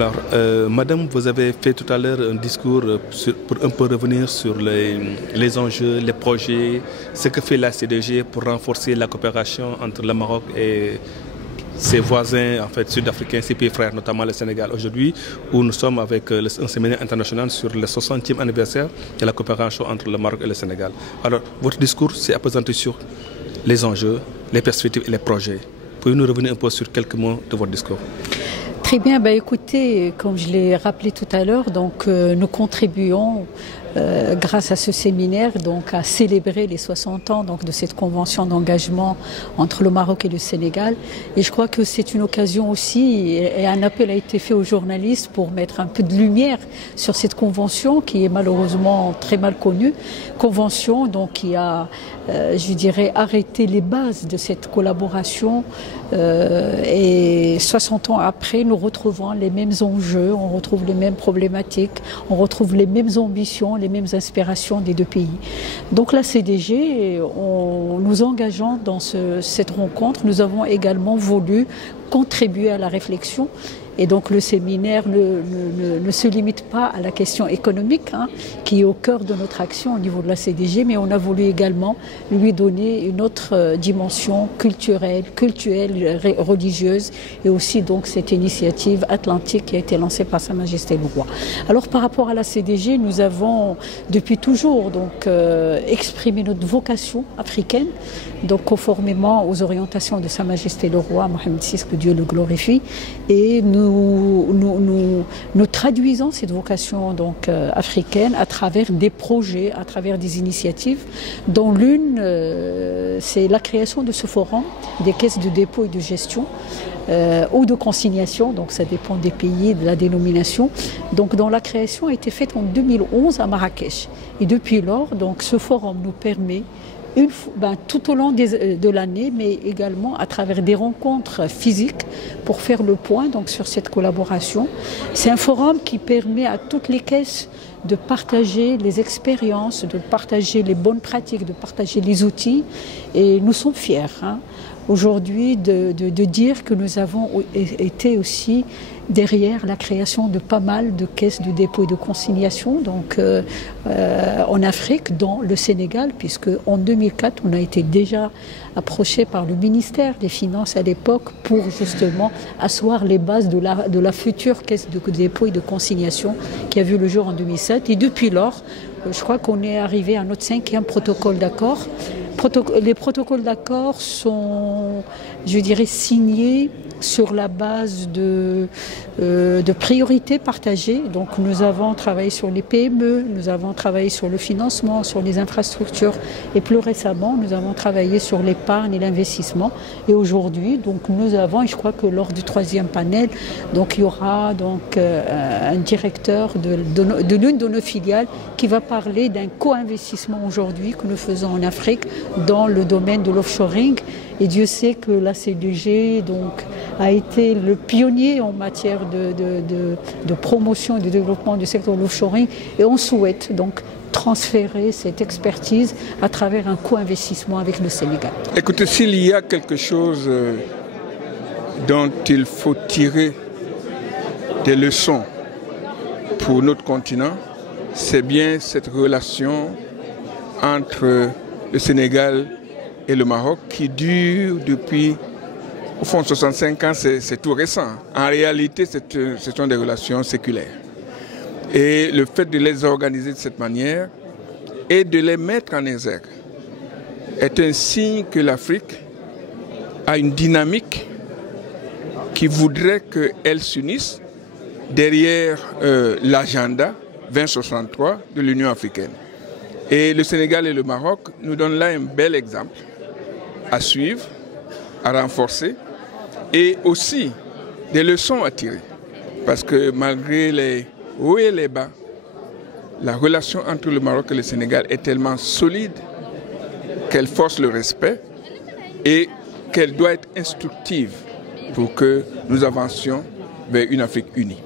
Alors, Madame, vous avez fait tout à l'heure un discours pour un peu revenir sur les enjeux, les projets, ce que fait la CDG pour renforcer la coopération entre le Maroc et ses voisins, en fait, sud-africains, ses pays frères, notamment le Sénégal. Aujourd'hui, où nous sommes avec un séminaire international sur le 60e anniversaire de la coopération entre le Maroc et le Sénégal. Alors, votre discours s'est appesanti sur les enjeux, les perspectives et les projets. Pouvez-vous nous revenir un peu sur quelques mots de votre discours? Très bien, écoutez, comme je l'ai rappelé tout à l'heure, donc nous contribuons grâce à ce séminaire donc à célébrer les 60 ans donc de cette convention d'engagement entre le Maroc et le Sénégal. Et je crois que c'est une occasion aussi, et un appel a été fait aux journalistes pour mettre un peu de lumière sur cette convention qui est malheureusement très mal connue. Convention donc qui a, je dirais, arrêté les bases de cette collaboration. Et 60 ans après, nous retrouvons les mêmes enjeux, on retrouve les mêmes problématiques, on retrouve les mêmes ambitions, les mêmes inspirations des deux pays. Donc la CDG, nous engageons dans cette rencontre, nous avons également voulu contribuer à la réflexion. Et donc le séminaire ne se limite pas à la question économique qui est au cœur de notre action au niveau de la CDG, mais on a voulu également lui donner une autre dimension culturelle, religieuse, et aussi donc cette initiative atlantique qui a été lancée par Sa Majesté le Roi. Alors par rapport à la CDG, nous avons depuis toujours donc exprimé notre vocation africaine, donc conformément aux orientations de Sa Majesté le Roi Mohamed VI, que Dieu le glorifie, et nous traduisons cette vocation donc africaine à travers des projets, à travers des initiatives, dont l'une c'est la création de ce forum des caisses de dépôt et de gestion ou de consignation, donc ça dépend des pays, de la dénomination, donc dont la création a été faite en 2011 à Marrakech. Et depuis lors, donc ce forum nous permet tout au long de l'année, mais également à travers des rencontres physiques pour faire le point donc, sur cette collaboration. C'est un forum qui permet à toutes les caisses de partager les expériences, de partager les bonnes pratiques, de partager les outils. Et nous sommes fiers aujourd'hui de dire que nous avons été aussi derrière la création de pas mal de caisses de dépôt et de consignation donc, en Afrique, dont le Sénégal, puisque en 2004, on a été déjà approché par le ministère des Finances à l'époque pour justement asseoir les bases de la future caisse de dépôt et de consignation qui a vu le jour en 2007. Et depuis lors, je crois qu'on est arrivé à notre 5e protocole d'accord. Les protocoles d'accord sont, je dirais, signés sur la base de priorités partagées. Donc nous avons travaillé sur les PME, nous avons travaillé sur le financement, sur les infrastructures et plus récemment nous avons travaillé sur l'épargne et l'investissement. Et aujourd'hui donc nous avons, et je crois que lors du 3e panel, donc il y aura donc un directeur de l'une de nos filiales qui va parler d'un co-investissement aujourd'hui que nous faisons en Afrique dans le domaine de l'offshoring. Et Dieu sait que la CDG donc, a été le pionnier en matière de promotion et de développement du secteur de l'offshoring. Et on souhaite donc transférer cette expertise à travers un co-investissement avec le Sénégal. Écoutez, s'il y a quelque chose dont il faut tirer des leçons pour notre continent, c'est bien cette relation entre le Sénégal et le Maroc qui dure depuis, au fond, 65 ans, c'est tout récent. En réalité, ce sont des relations séculaires. Et le fait de les organiser de cette manière et de les mettre en exergue est un signe que l'Afrique a une dynamique qui voudrait qu'elle s'unisse derrière l'agenda 2063 de l'Union africaine. Et le Sénégal et le Maroc nous donnent là un bel exemple à suivre, à renforcer et aussi des leçons à tirer. Parce que malgré les hauts et les bas, la relation entre le Maroc et le Sénégal est tellement solide qu'elle force le respect et qu'elle doit être instructive pour que nous avancions vers une Afrique unie.